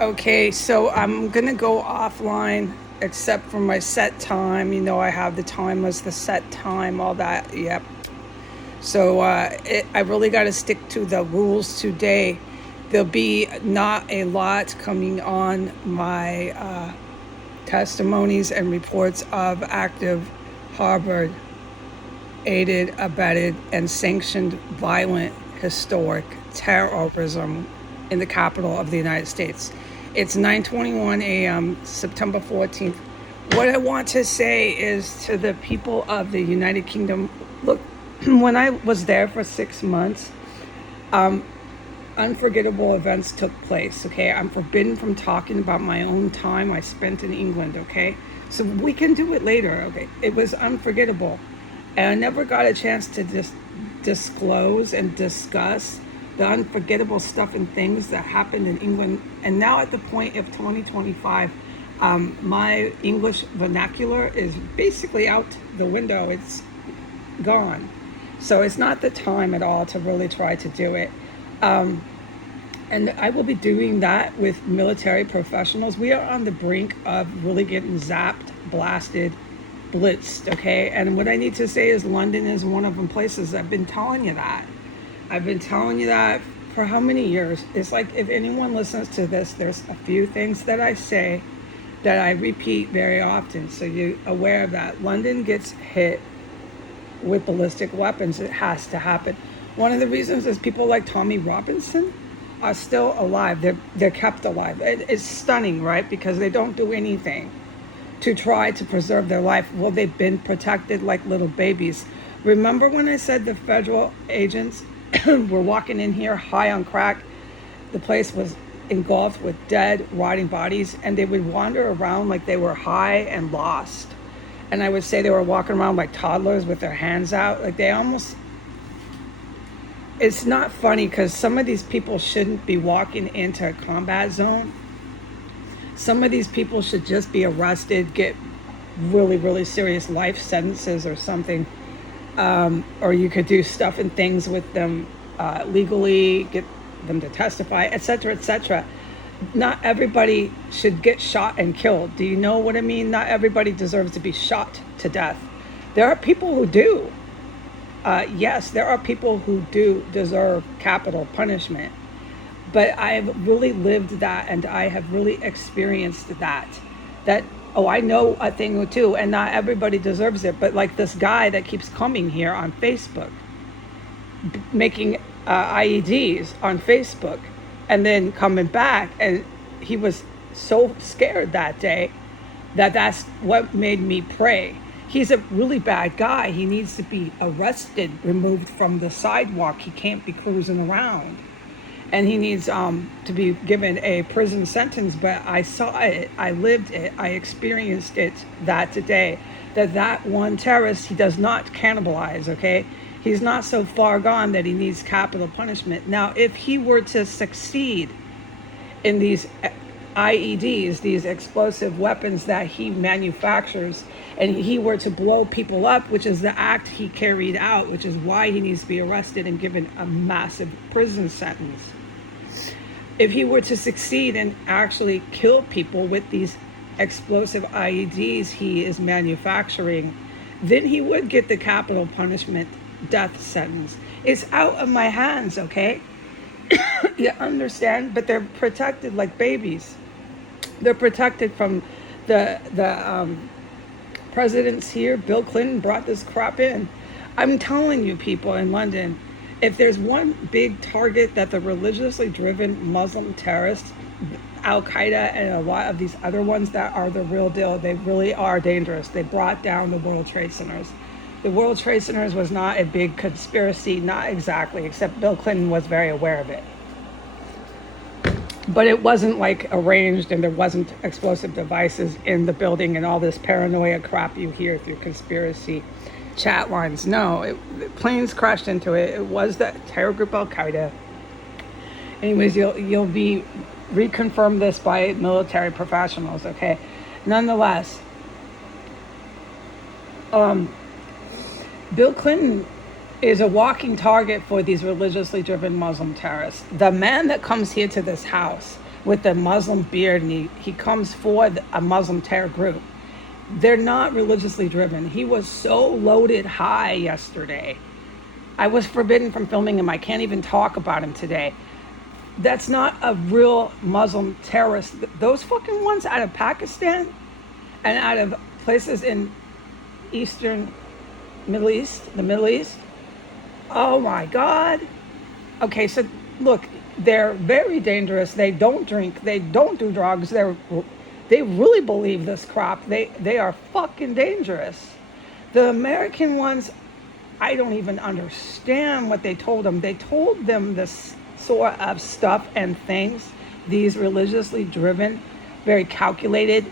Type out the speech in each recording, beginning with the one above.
Okay, so I'm gonna go offline except for my set time. You know, I have the time as the set time, all that. Yep. So I really got to stick to the rules today. There'll be not a lot coming on my testimonies and reports of active, harbored, aided, abetted, and sanctioned violent, historic terrorism in the capital of the United States. It's 9:21 a.m., September 14th. What I want to say is to the people of the United Kingdom, look, when I was there for 6 months, unforgettable events took place, okay? I'm forbidden from talking about my own time I spent in England, okay? So we can do it later, okay? It was unforgettable. And I never got a chance to just disclose and discuss the unforgettable stuff and things that happened in England. And now at the point of 2025, my English vernacular is basically out the window. It's gone. So it's not the time at all to really try to do it. And I will be doing that with military professionals. We are on the brink of really getting zapped, blasted, blitzed, okay? And what I need to say is London is one of them places. I've been telling you that. I've been telling you that for how many years? It's like if anyone listens to this, there's a few things that I say that I repeat very often. So you're aware of that. London gets hit with ballistic weapons. It has to happen. One of the reasons is people like Tommy Robinson are still alive. They're kept alive. It's stunning, right? Because they don't do anything to try to preserve their life. Well, they've been protected like little babies. Remember when I said the federal agents were walking in here high on crack? The place was engulfed with dead, rotting bodies, and they would wander around like they were high and lost. And I would say they were walking around like toddlers with their hands out. Like they almost... It's not funny because some of these people shouldn't be walking into a combat zone. Some of these people should just be arrested, get really, really serious life sentences or something. Or you could do stuff and things with them legally, get them to testify, etc., etc. Not everybody should get shot and killed. Do you know what I mean? Not everybody deserves to be shot to death. There are people who do. Yes, there are people who do deserve capital punishment. But I've really lived that, and I have really experienced that. I know a thing or two, and not everybody deserves it. But like this guy that keeps coming here on Facebook, making IEDs on Facebook, and then coming back, and he was so scared that day that's what made me pray. He's a really bad guy. He needs to be arrested, removed from the sidewalk. He can't be cruising around. And he needs to be given a prison sentence. But I saw it, I lived it, I experienced it that today. That one terrorist, he does not cannibalize, okay? He's not so far gone that he needs capital punishment. Now, if he were to succeed in these IEDs, these explosive weapons that he manufactures, and he were to blow people up, which is the act he carried out, which is why he needs to be arrested and given a massive prison sentence. If he were to succeed and actually kill people with these explosive IEDs he is manufacturing, then he would get the capital punishment death sentence. It's out of my hands, okay? You understand? But they're protected like babies. They're protected from the presidents here. Bill Clinton brought this crap in. I'm telling you, people in London, if there's one big target that the religiously driven Muslim terrorists, Al-Qaeda and a lot of these other ones that are the real deal, they really are dangerous. They brought down the World Trade Centers. The World Trade Centers was not a big conspiracy, not exactly, except Bill Clinton was very aware of it. But it wasn't like arranged, and there wasn't explosive devices in the building and all this paranoia crap you hear through conspiracy chat lines. No, planes crashed into it. It was the terror group Al-Qaeda. Anyways, you'll be reconfirmed this by military professionals, okay? Nonetheless, Bill Clinton is a walking target for these religiously driven Muslim terrorists. The man that comes here to this house with a Muslim beard, and he comes for a Muslim terror group. They're not religiously driven. He was so loaded high yesterday. I was forbidden from filming him. I can't even talk about him today. That's not a real Muslim terrorist. Those fucking ones out of Pakistan and out of places in Eastern Middle East, the Middle East. Oh my God. Okay, so look, they're very dangerous. They don't drink. They don't do drugs. They really believe this crap. They are fucking dangerous. The American ones, I don't even understand what they told them. They told them this sort of stuff and things. These religiously driven, very calculated,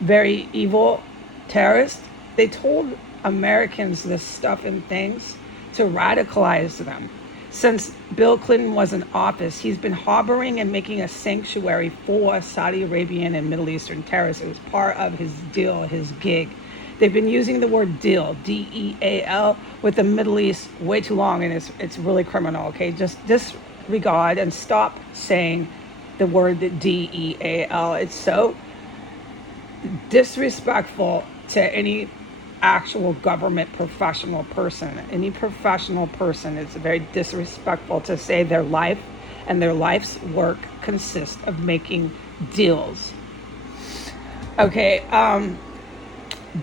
very evil terrorists. They told Americans this stuff and things to radicalize them. Since Bill Clinton was in office, he's been harboring and making a sanctuary for Saudi Arabian and Middle Eastern terrorists. It was part of his deal, his gig. They've been using the word deal, D-E-A-L, with the Middle East way too long, and it's really criminal, okay? Just disregard and stop saying the word D-E-A-L. It's so disrespectful to any actual government professional person. Any professional person, it's very disrespectful to say their life and their life's work consists of making deals. Okay,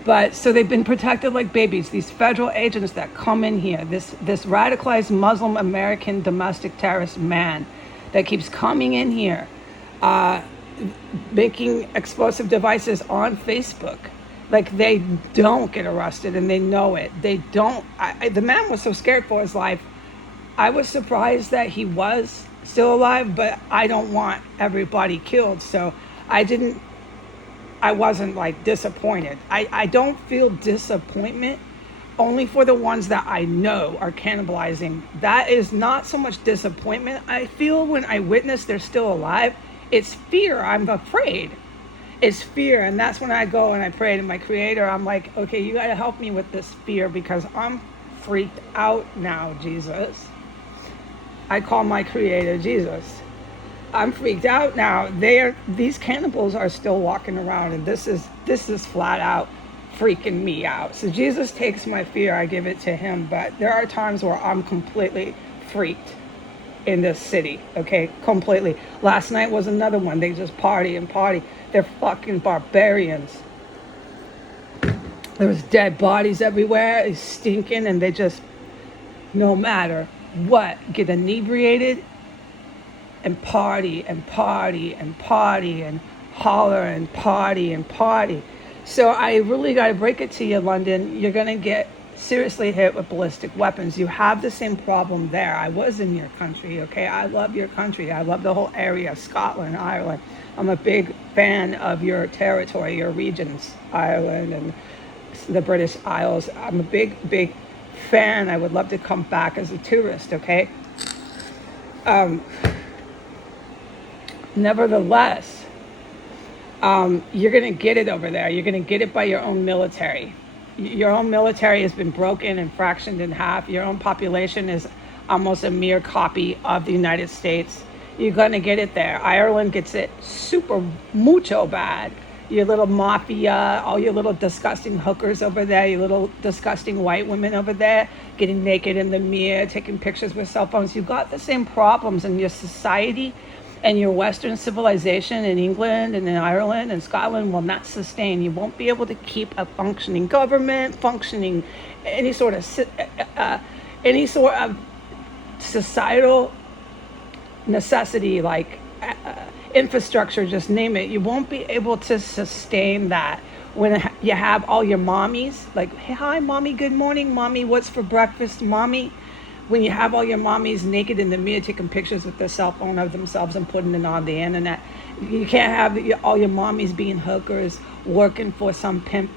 but so they've been protected like babies. These federal agents that come in here, this radicalized Muslim American domestic terrorist man that keeps coming in here, making explosive devices on Facebook. Like, they don't get arrested, and they know it. They don't. The man was so scared for his life. I was surprised that he was still alive, but I don't want everybody killed. So I wasn't like disappointed. I don't feel disappointment only for the ones that I know are cannibalizing. That is not so much disappointment I feel when I witness they're still alive. It's fear. I'm afraid. It's fear, and that's when I go and I pray to my Creator. I'm like, okay, you got to help me with this fear because I'm freaked out now, Jesus. I call my Creator Jesus. I'm freaked out now. These cannibals are still walking around, and this is flat out freaking me out. So Jesus takes my fear, I give it to him, but there are times where I'm completely freaked in this city, okay, completely. Last night was another one. They just party and party. They're fucking barbarians. There's dead bodies everywhere. It's stinking, and they just, no matter what, get inebriated and party and party and party and holler and party and party. So I really got to break it to you, London. You're going to get seriously hit with ballistic weapons. You have the same problem there. I was in your country, okay? I love your country. I love the whole area, Scotland, Ireland. I'm a big fan of your territory, your regions, Ireland and the British Isles. I'm a big fan. I would love to come back as a tourist, okay? Nevertheless, you're going to get it over there. You're going to get it by your own military. Your own military has been broken and fractioned in half. Your own population is almost a mere copy of the United States. You're going to get it there. Ireland gets it super mucho bad. Your little mafia, all your little disgusting hookers over there, your little disgusting white women over there, getting naked in the mirror, taking pictures with cell phones. You've got the same problems in your society, and your Western civilization in England and in Ireland and Scotland will not sustain. You won't be able to keep a functioning government, functioning any sort of societal necessity like infrastructure, just name it. You won't be able to sustain that when you have all your mommies like, hey, hi mommy, good morning mommy, what's for breakfast mommy? When you have all your mommies naked in the mirror taking pictures with their cell phone of themselves and putting it on the internet. You can't have all your mommies being hookers, working for some pimp.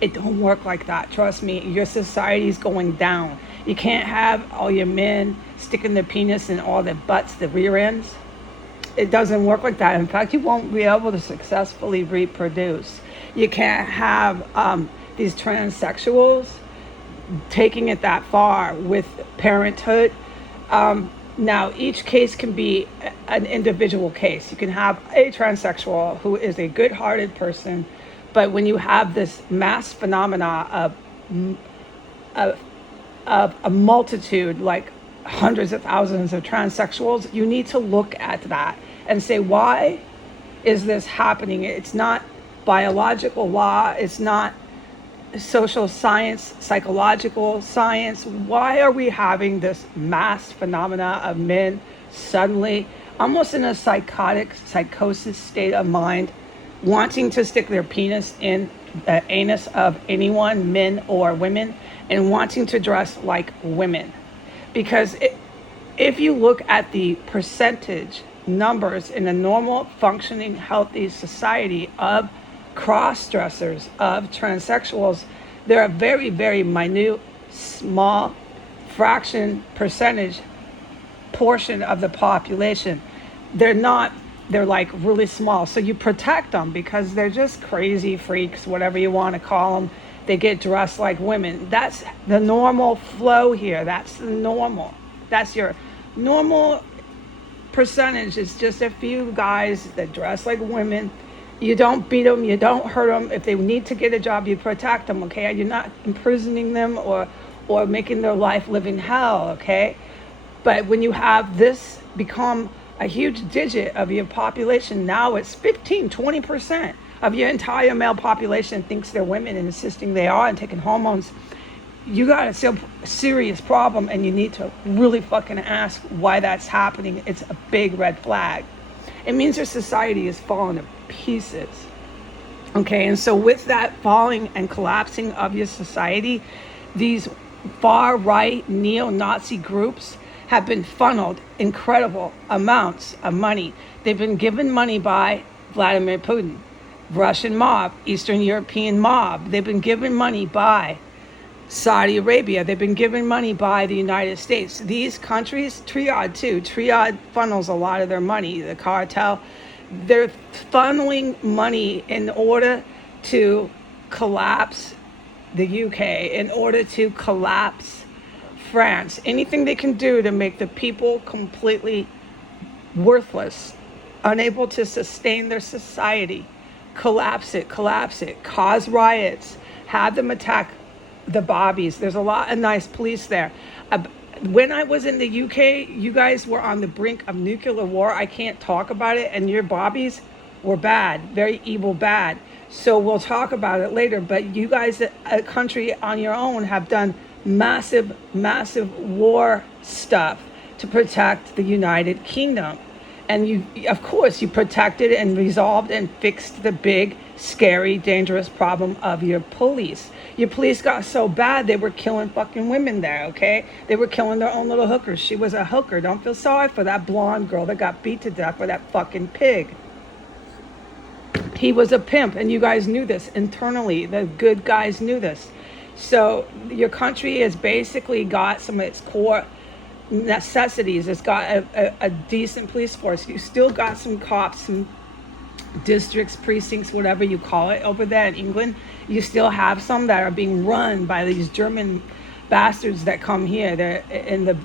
It don't work like that. Trust me, your society's going down. You can't have all your men sticking their penis in all their butts, the rear ends. It doesn't work like that. In fact, you won't be able to successfully reproduce. You can't have these transsexuals taking it that far with parenthood. Now, each case can be an individual case. You can have a transsexual who is a good-hearted person, but when you have this mass phenomena of a multitude, like hundreds of thousands of transsexuals, you need to look at that and say, why is this happening? It's not biological law. It's not social science, psychological science. Why are we having this mass phenomena of men suddenly almost in a psychosis state of mind, wanting to stick their penis in the anus of anyone, men or women, and wanting to dress like women? Because if you look at the percentage numbers in a normal, functioning, healthy society of cross-dressers, of transsexuals, they're a very, very minute, small fraction, percentage, portion of the population. They're like really small. So you protect them because they're just crazy freaks, whatever you want to call them. They get dressed like women. That's the normal flow here. That's the normal. That's your normal percentage. It's just a few guys that dress like women. You don't beat them. You don't hurt them. If they need to get a job, you protect them, okay? You're not imprisoning them or making their life living hell, okay? But when you have this become a huge digit of your population, now it's 15-20% of your entire male population thinks they're women and insisting they are and taking hormones. You got a serious problem, and you need to really fucking ask why that's happening. It's a big red flag. It means your society is falling to pieces. Okay, and so with that falling and collapsing of your society, these far-right neo-Nazi groups have been funneled incredible amounts of money. They've been given money by Vladimir Putin, Russian mob, Eastern European mob. They've been given money by Saudi Arabia. They've been given money by the United States. These countries, Triad too. Triad funnels a lot of their money. The cartel, they're funneling money in order to collapse the UK, in order to collapse France. Anything they can do to make the people completely worthless, unable to sustain their society, collapse it, cause riots, have them attack the bobbies. There's a lot of nice police there. When I was in the UK, you guys were on the brink of nuclear war. I can't talk about it, and your bobbies were bad, very evil, bad. So we'll talk about it later. But you guys, a country on your own, have done massive war stuff to protect the United Kingdom. And you, of course, you protected and resolved and fixed the big, scary, dangerous problem of your police. Your police got so bad, they were killing fucking women there, okay? They were killing their own little hookers. She was a hooker. Don't feel sorry for that blonde girl that got beat to death by that fucking pig. He was a pimp, and you guys knew this internally. The good guys knew this. So your country has basically got some of its core necessities. It's got a decent police force. You still got some cops, some districts, precincts, whatever you call it over there in England. You still have some that are being run by these German bastards that come here. They're in the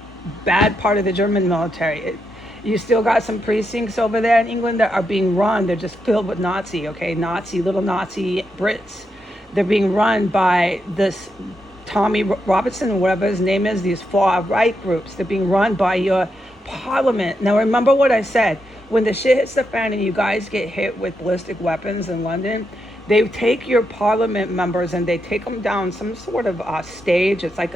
bad part of the German military. You still got some precincts over there in England that are being run. They're just filled with Nazi, okay? Little Nazi Brits. They're being run by this Tommy Robinson, or whatever his name is, these far-right groups. They're being run by your parliament. Now, remember what I said. When the shit hits the fan and you guys get hit with ballistic weapons in London, they take your parliament members and they take them down some sort of stage. It's like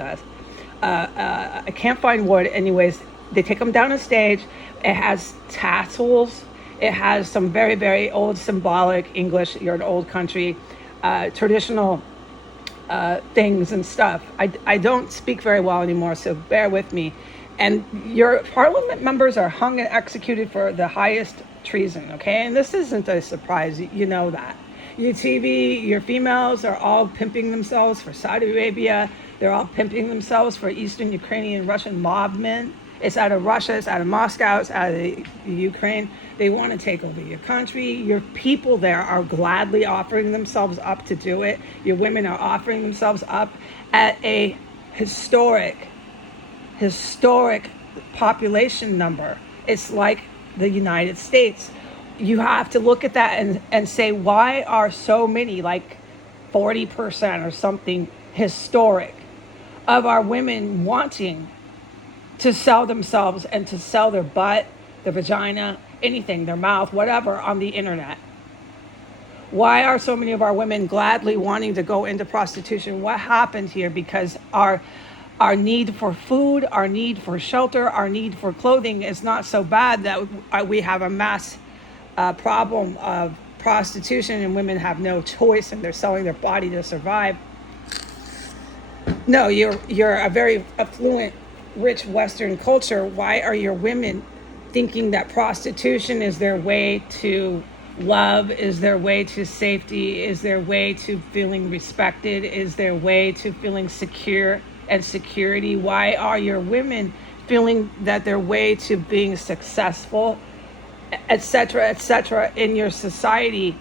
I can't find word. Anyways, they take them down a stage. It has tassels. It has some very, very old symbolic English. You're an old country. Traditional things and stuff. I don't speak very well anymore, so bear with me. And your parliament members are hung and executed for the highest treason, okay? And this isn't a surprise, you know that. Your TV, your females are all pimping themselves for Saudi Arabia. They're all pimping themselves for Eastern Ukrainian Russian mob men. It's out of Russia, it's out of Moscow, it's out of the Ukraine. They want to take over your country. Your people there are gladly offering themselves up to do it. Your women are offering themselves up at a historic population number. It's like the United States. You have to look at that and say, why are so many, like 40% or something historic, of our women wanting to sell themselves and to sell their butt, their vagina, anything, their mouth, whatever, on the internet? Why are so many of our women gladly wanting to go into prostitution? What happened here? Because our need for food, our need for shelter, our need for clothing is not so bad that we have a mass problem of prostitution and women have no choice and they're selling their body to survive. No, you're a very affluent, rich Western culture. Why are your women thinking that prostitution is their way to love, is their way to safety, is their way to feeling respected, is their way to feeling secure and security? Why are your women feeling that their way to being successful, etc., in your society,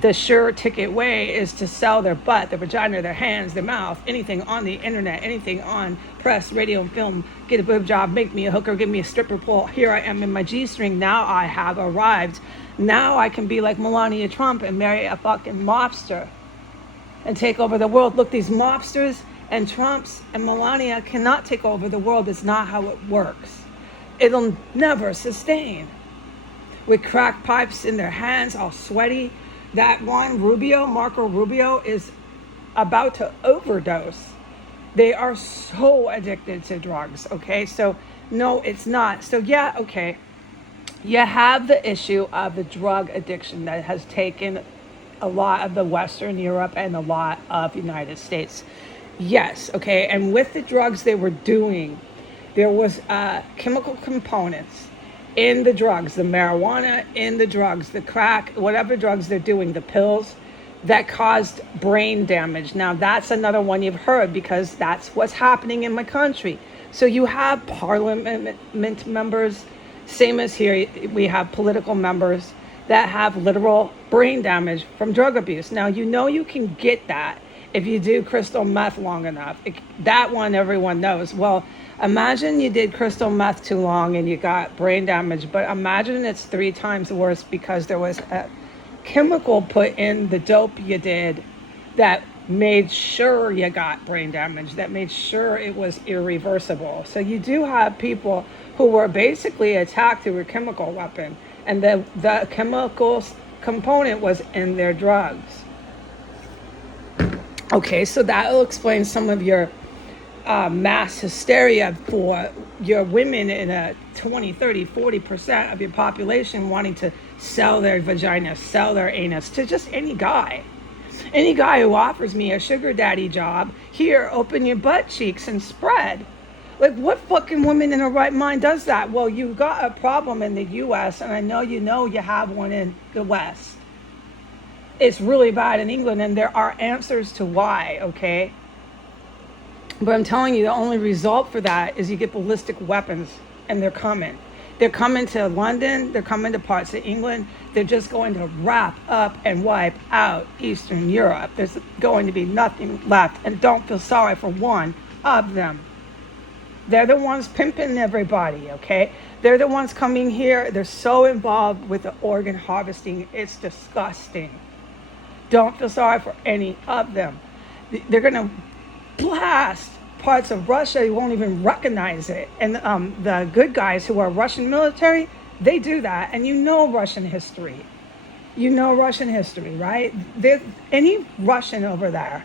the sure ticket way is to sell their butt, their vagina, their hands, their mouth, anything on the internet, anything on press, radio, and film? Get a boob job, make me a hooker, give me a stripper pole. Here I am in my G-string. Now I have arrived. Now I can be like Melania Trump and marry a fucking mobster and take over the world. Look, these mobsters and Trumps and Melania cannot take over the world. It's not how it works. It'll never sustain. With crack pipes in their hands, all sweaty. That one, Marco Rubio, is about to overdose. They are so addicted to drugs, okay? So, no, it's not. So, yeah, okay. You have the issue of the drug addiction that has taken a lot of the Western Europe and a lot of United States. Yes, okay. And with the drugs they were doing, there was chemical components in the drugs, the marijuana in the drugs, the crack, whatever drugs they're doing, the pills, that caused brain damage. Now, that's another one you've heard because that's what's happening in my country. So you have parliament members, same as here, we have political members that have literal brain damage from drug abuse. Now, you can get that if you do crystal meth long enough. That one everyone knows. Well, imagine you did crystal meth too long and you got brain damage, but imagine it's 3 times worse because there was a chemical put in the dope you did that made sure you got brain damage, that made sure it was irreversible. So you do have people who were basically attacked through a chemical weapon, and the chemical component was in their drugs. Okay, so that will explain some of your mass hysteria for your women in a 20, 30, 40% of your population wanting to sell their vagina, sell their anus to just any guy. Any guy who offers me a sugar daddy job, here, open your butt cheeks and spread. Like, what fucking woman in her right mind does that? Well, you've got a problem in the U.S., and I know you have one in the West. It's really bad in England, and there are answers to why, okay? But I'm telling you, the only result for that is you get ballistic weapons, and they're coming. They're coming to London. They're coming to parts of England. They're just going to wrap up and wipe out Eastern Europe. There's going to be nothing left. And don't feel sorry for one of them. They're the ones pimping everybody, okay? They're the ones coming here. They're so involved with the organ harvesting. It's disgusting. Don't feel sorry for any of them. They're going to blast parts of Russia. You won't even recognize it. And the good guys who are Russian military, they do that. And you know Russian history. You know Russian history, right? Any Russian over there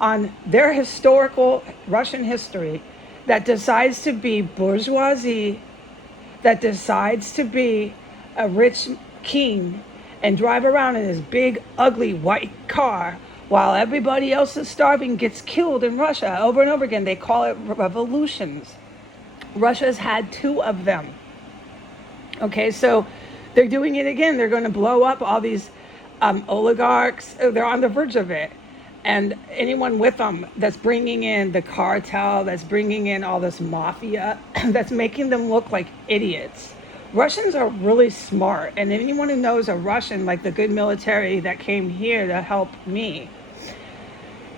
on their historical Russian history that decides to be bourgeoisie, that decides to be a rich king and drive around in his big, ugly white car while everybody else is starving, gets killed in Russia over and over again. They call it revolutions. Russia's had 2 of them. Okay, so they're doing it again. They're going to blow up all these oligarchs. They're on the verge of it. And anyone with them that's bringing in the cartel, that's bringing in all this mafia, that's making them look like idiots. Russians are really smart. And anyone who knows a Russian, like the good military that came here to help me,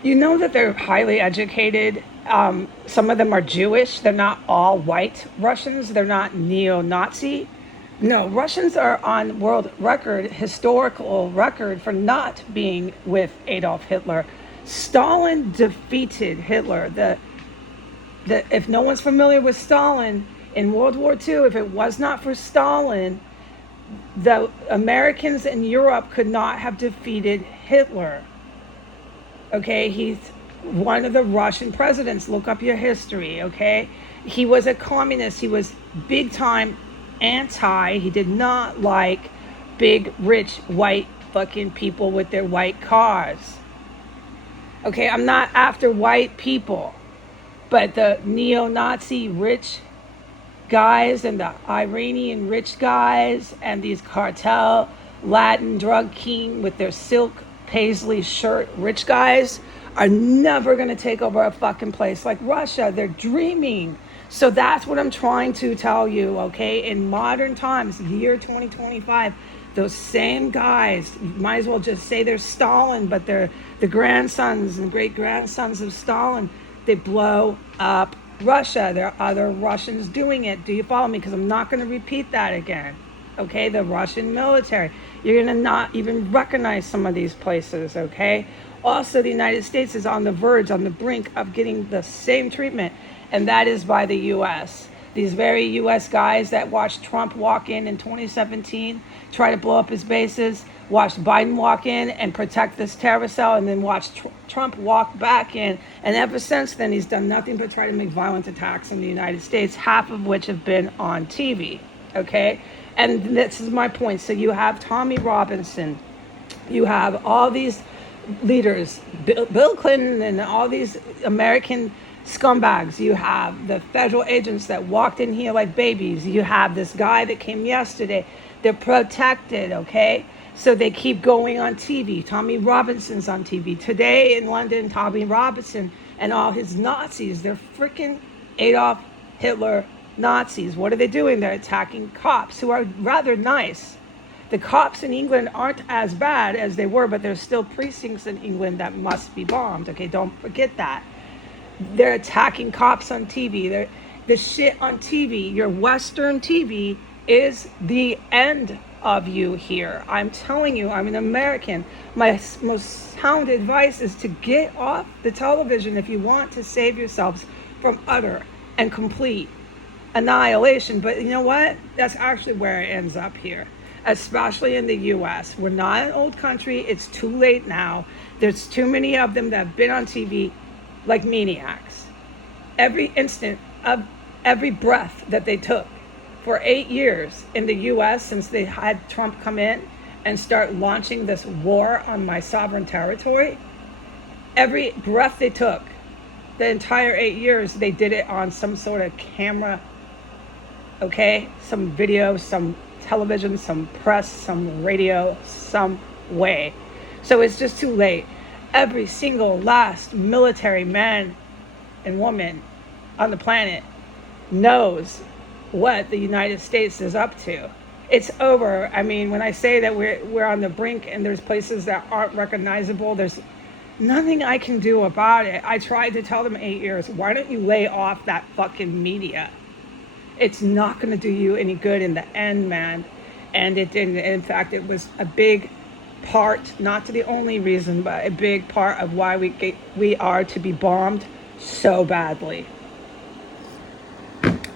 You know that they're highly educated. Some of them are Jewish. They're not all white Russians. They're not neo-Nazi. No, Russians are on world record, historical record, for not being with Adolf Hitler. Stalin defeated Hitler. If no one's familiar with Stalin in World War II, if it was not for Stalin, the Americans in Europe could not have defeated Hitler. Okay, he's one of the Russian presidents. Look up your history, okay? He was a communist. He was big time anti. He did not like big, rich, white fucking people with their white cars. Okay, I'm not after white people, but the neo-Nazi rich guys and the Iranian rich guys and these cartel Latin drug king with their silk paisley shirt rich guys are never going to take over a fucking place like Russia. They're dreaming. So that's what I'm trying to tell you, okay? In modern times, year 2025, those same guys, you might as well just say they're Stalin, but they're the grandsons and great-grandsons of Stalin. They blow up Russia. There are other Russians doing it. Do you follow me? Because I'm not going to repeat that again. Okay, the Russian military. You're going to not even recognize some of these places, okay? Also, the United States is on the verge, on the brink of getting the same treatment, and that is by the U.S. These very U.S. guys that watched Trump walk in 2017, try to blow up his bases, watched Biden walk in and protect this terror cell, and then watched Trump walk back in. And ever since then, he's done nothing but try to make violent attacks in the United States, half of which have been on TV, okay? And this is my point. So you have Tommy Robinson, you have all these leaders, Bill Clinton and all these American scumbags. You have the federal agents that walked in here like babies. You have this guy that came yesterday. They're protected, okay? So they keep going on TV. Tommy Robinson's on TV. Today in London, Tommy Robinson and all his Nazis, they're freaking Adolf Hitler Nazis. What are they doing? They're attacking cops who are rather nice. The cops in England aren't as bad as they were, but there's still precincts in England that must be bombed. Okay, don't forget that. They're attacking cops on TV. The shit on TV, your Western TV, is the end of you here. I'm telling you, I'm an American. My most sound advice is to get off the television if you want to save yourselves from utter and complete annihilation. But you know what? That's actually where it ends up here, especially in the U.S. We're not an old country. It's too late now. There's too many of them that have been on TV like maniacs. Every instant of every breath that they took for 8 years in the U.S. since they had Trump come in and start launching this war on my sovereign territory, every breath they took, the entire 8 years, they did it on some sort of camera, okay? Some video, some television, some press, some radio, some way. So it's just too late. Every single last military man and woman on the planet knows what the United States is up to. It's over. I mean, when I say that we're on the brink and there's places that aren't recognizable, there's nothing I can do about it. I tried to tell them 8 years, why don't you lay off that fucking media? It's not going to do you any good in the end, man. And it didn't. In fact, it was a big part, not the only reason, but a big part of why we are to be bombed so badly.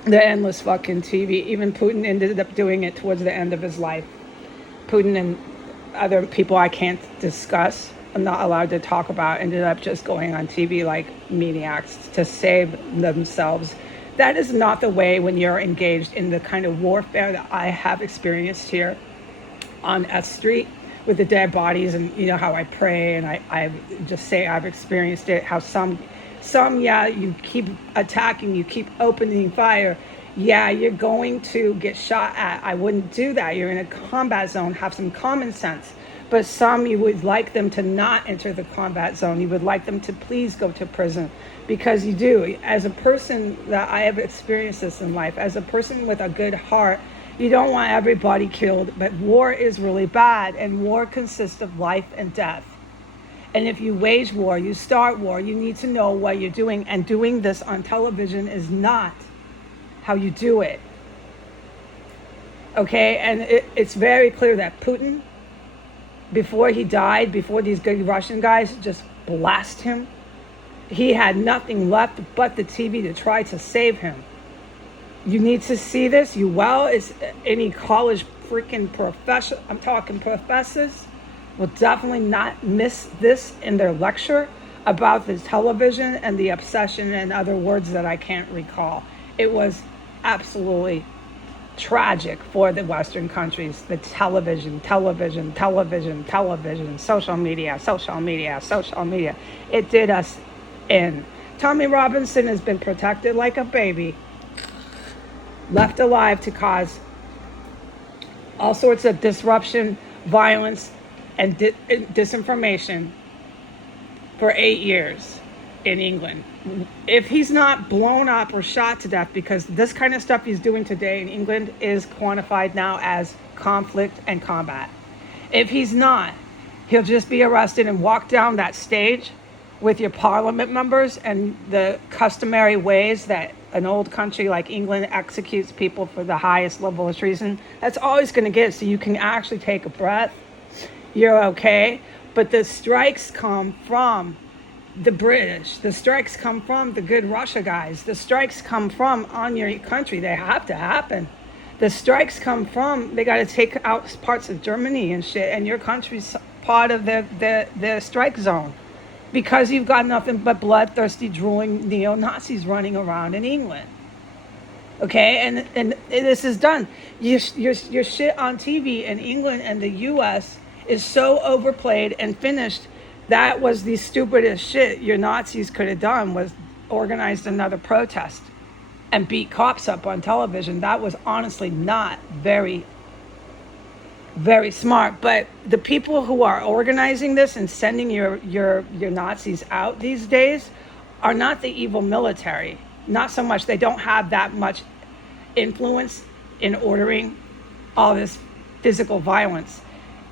The endless fucking TV. Even Putin ended up doing it towards the end of his life. Putin and other people I can't discuss, I'm not allowed to talk about, ended up just going on TV like maniacs to save themselves. That is not the way when you're engaged in the kind of warfare that I have experienced here on S Street with the dead bodies, and you know how I pray and I just say I've experienced it, how some, yeah, you keep attacking, you keep opening fire. Yeah, you're going to get shot at. I wouldn't do that. You're in a combat zone, have some common sense. But some, you would like them to not enter the combat zone. You would like them to please go to prison, because you do. As a person that I have experienced this in life, as a person with a good heart, you don't want everybody killed, but war is really bad, and war consists of life and death. And if you wage war, you start war, you need to know what you're doing. And doing this on television is not how you do it. Okay? And it's very clear that Putin, before he died, before these good Russian guys just blast him, he had nothing left but the TV to try to save him. You need to see this. Is any college freaking professor, I'm talking professors, will definitely not miss this in their lecture about the television and the obsession and other words that I can't recall. It was absolutely tragic for the Western countries. The television, social media. It did us in. Tommy Robinson has been protected like a baby, left alive to cause all sorts of disruption, violence, and disinformation for 8 years in England. If he's not blown up or shot to death, because this kind of stuff he's doing today in England is quantified now as conflict and combat. If he's not, he'll just be arrested and walk down that stage with your parliament members and the customary ways that an old country like England executes people for the highest level of treason. That's all he's going to get, so you can actually take a breath. You're okay. But the strikes come from the British. The strikes come from the good Russia guys. The strikes come from on your country. They have to happen. The strikes come from, they got to take out parts of Germany and shit, and your country's part of the strike zone, because you've got nothing but bloodthirsty, drooling neo-Nazis running around in England. Okay, and this is done. Your shit on TV in England and the U.S. is so overplayed and finished. That was the stupidest shit your Nazis could have done, was organized another protest and beat cops up on television. That was honestly not very, very smart. But the people who are organizing this and sending your Nazis out these days are not the evil military. Not so much. They don't have that much influence in ordering all this physical violence.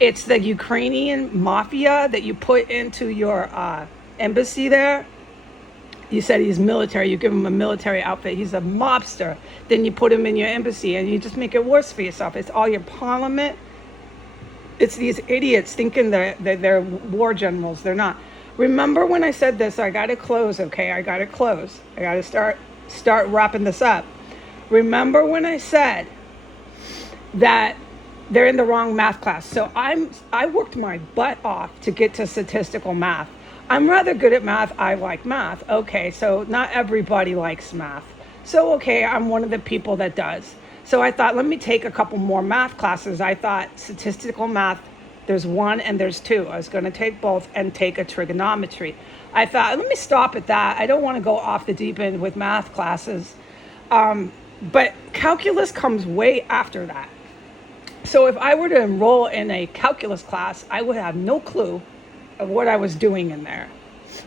It's the Ukrainian mafia that you put into your embassy there. You said he's military. You give him a military outfit. He's a mobster. Then you put him in your embassy and you just make it worse for yourself. It's all your parliament. It's these idiots thinking they're war generals. They're not. Remember when I said this? I got to close, okay? I got to close. I got to start wrapping this up. Remember when I said that they're in the wrong math class? So I worked my butt off to get to statistical math. I'm rather good at math. I like math. Okay, so not everybody likes math. So, okay, I'm one of the people that does. So I thought, let me take a couple more math classes. I thought statistical math, there's 1 and there's 2. I was going to take both and take a trigonometry. I thought, let me stop at that. I don't want to go off the deep end with math classes. But calculus comes way after that. So if I were to enroll in a calculus class, I would have no clue of what I was doing in there.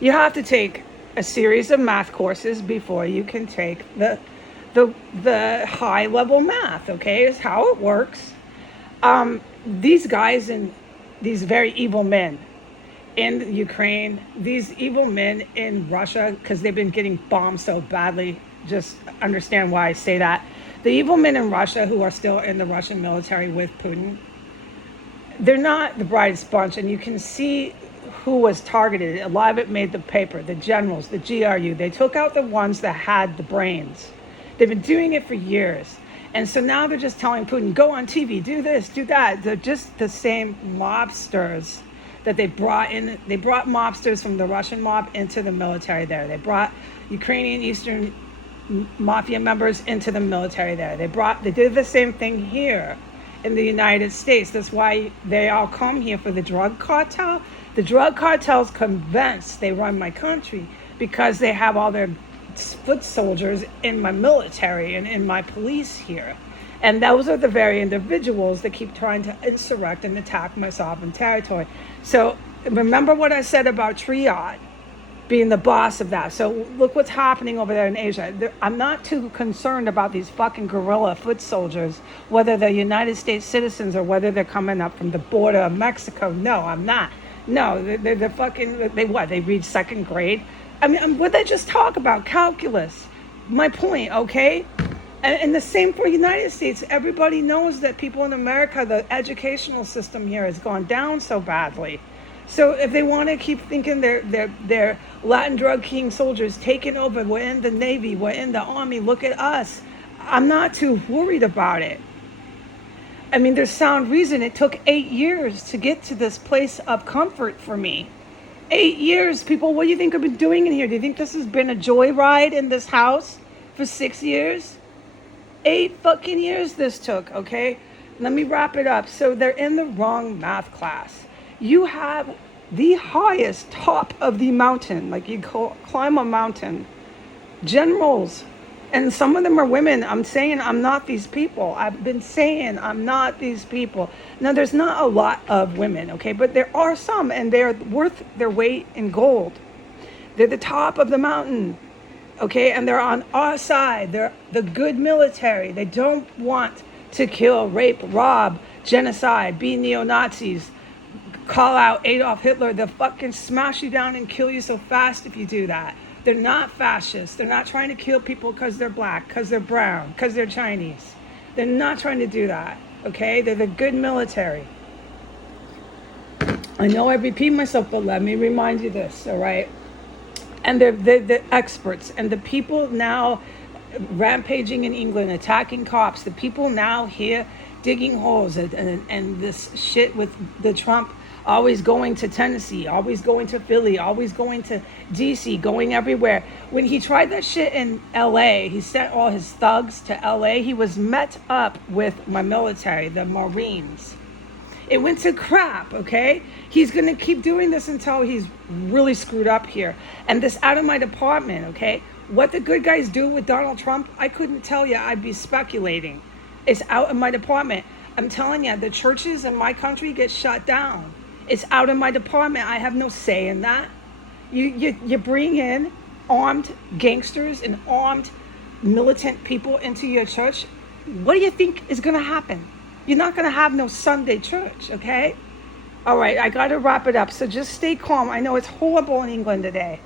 You have to take a series of math courses before you can take the high level math, okay, is how it works. These guys and these very evil men in Ukraine, these evil men in Russia, because they've been getting bombed so badly, just understand why I say that. The evil men in Russia who are still in the Russian military with Putin, they're not the brightest bunch, and you can see who was targeted. A lot of it made the paper, the generals, the GRU. They took out the ones that had the brains. They've been doing it for years. And so now they're just telling Putin, go on TV, do this, do that. They're just the same mobsters that they brought in. They brought mobsters from the Russian mob into the military there. They brought Ukrainian Eastern mafia members into the military there. They did the same thing here in the United States. That's why they all come here for the drug cartel. The drug cartel's convinced they run my country because they have all their foot soldiers in my military and in my police here. And those are the very individuals that keep trying to insurrect and attack my sovereign territory. So remember what I said about Triad being the boss of that. So look what's happening over there in Asia. I'm not too concerned about these fucking guerrilla foot soldiers, whether they're United States citizens or whether they're coming up from the border of Mexico. No, I'm not. No, they're fucking, they what? They read second grade? I mean, what they just talk about? Calculus. My point, okay? And the same for United States. Everybody knows that people in America, the educational system here has gone down so badly. So if they want to keep thinking they're Latin drug king soldiers taking over, we're in the Navy, we're in the Army, look at us. I'm not too worried about it. I mean, there's sound reason. It took 8 years to get to this place of comfort for me. 8 years, people. What do you think I've been doing in here? Do you think this has been a joyride in this house for 6 years? 8 fucking years this took, okay? Let me wrap it up. So they're in the wrong math class. You have the highest top of the mountain, like you climb a mountain. Generals, and some of them are women. I'm saying I'm not these people. I've been saying I'm not these people. Now, there's not a lot of women, okay? But there are some, and they're worth their weight in gold. They're the top of the mountain, okay? And they're on our side. They're the good military. They don't want to kill, rape, rob, genocide, be neo-Nazis, call out Adolf Hitler. They'll fucking smash you down and kill you so fast if you do that. They're not fascists. They're not trying to kill people because they're black, because they're brown, because they're Chinese. They're not trying to do that, okay? They're the good military. I know I repeat myself, but let me remind you this, all right? And they're the experts. And the people now rampaging in England, attacking cops, the people now here digging holes and this shit with the Trump always going to Tennessee, always going to Philly, always going to DC, going everywhere. When he tried that shit in LA, he sent all his thugs to LA. He was met up with my military, the Marines. It went to crap, okay? He's going to keep doing this until he's really screwed up here. And this out of my department, okay? What the good guys do with Donald Trump, I couldn't tell you. I'd be speculating. It's out of my department. I'm telling you, the churches in my country get shut down. It's out of my department. I have no say in that. You bring in armed gangsters and armed militant people into your church. What do you think is going to happen? You're not going to have no Sunday church, okay? All right, I got to wrap it up. So just stay calm. I know it's horrible in England today.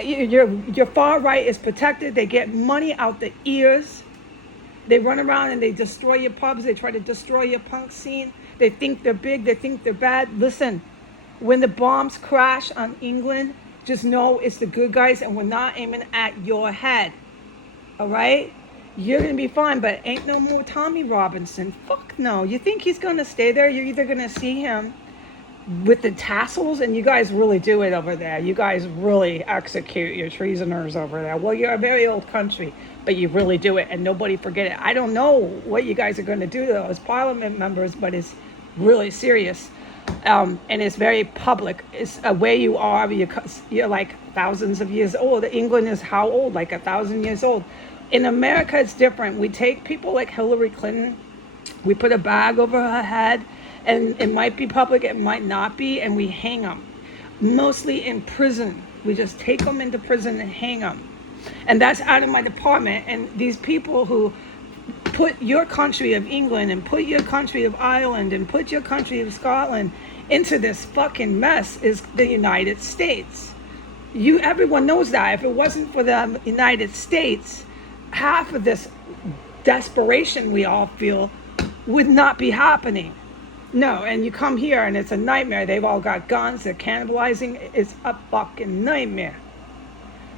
Your far right is protected. They get money out the ears. They run around and they destroy your pubs. They try to destroy your punk scene. They think they're big. They think they're bad. Listen, when the bombs crash on England, just know it's the good guys and we're not aiming at your head. All right? You're going to be fine, but ain't no more Tommy Robinson. Fuck no. You think he's going to stay there? You're either going to see him with the tassels, and you guys really do it over there. You guys really execute your treasoners over there. Well, you're a very old country, but you really do it, and nobody forget it. I don't know what you guys are going to do to those parliament members, but it's really serious. And it's very public. It's a way you are. You're like thousands of years old. England is how old? Like 1,000 years old. In America, it's different. We take people like Hillary Clinton. We put a bag over her head. And it might be public, it might not be, and we hang them. Mostly in prison. We just take them into prison and hang them. And that's out of my department. And these people who put your country of England and put your country of Ireland and put your country of Scotland into this fucking mess is the United States. Everyone knows that. If it wasn't for the United States, half of this desperation we all feel would not be happening. No, and you come here and it's a nightmare. They've all got guns, they're cannibalizing. It's a fucking nightmare.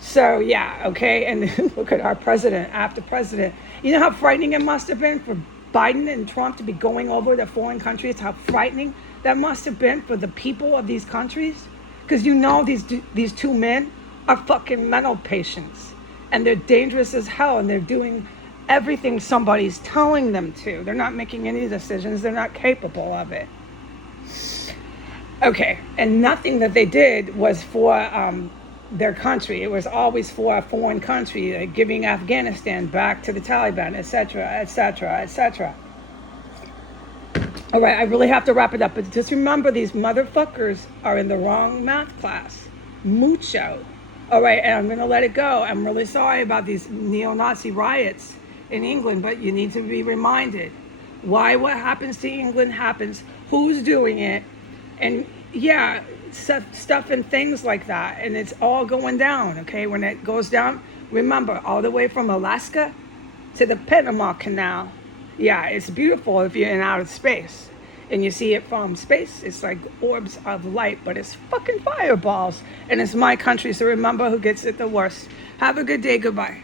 So, yeah, okay, and look at our president, after president. You know how frightening it must have been for Biden and Trump to be going over to foreign countries? How frightening that must have been for the people of these countries? Because you know these two men are fucking mental patients. And they're dangerous as hell, and they're doing everything somebody's telling them to. They're not making any decisions. They're not capable of it. Okay, and nothing that they did was for their country. It was always for a foreign country, like giving Afghanistan back to the Taliban, etc., etc., etc. All right, I really have to wrap it up, but just remember these motherfuckers are in the wrong math class. Mucho. All right, and I'm going to let it go. I'm really sorry about these neo-Nazi riots in England, but you need to be reminded why what happens to England happens, who's doing it, and yeah, stuff and things like that, and it's all going down. Okay, when it goes down, remember, all the way from Alaska to the Panama Canal. Yeah, it's beautiful if you're in outer space and you see it from space. It's like orbs of light, but it's fucking fireballs, and it's my country, so remember who gets it the worst. Have a good day. Goodbye.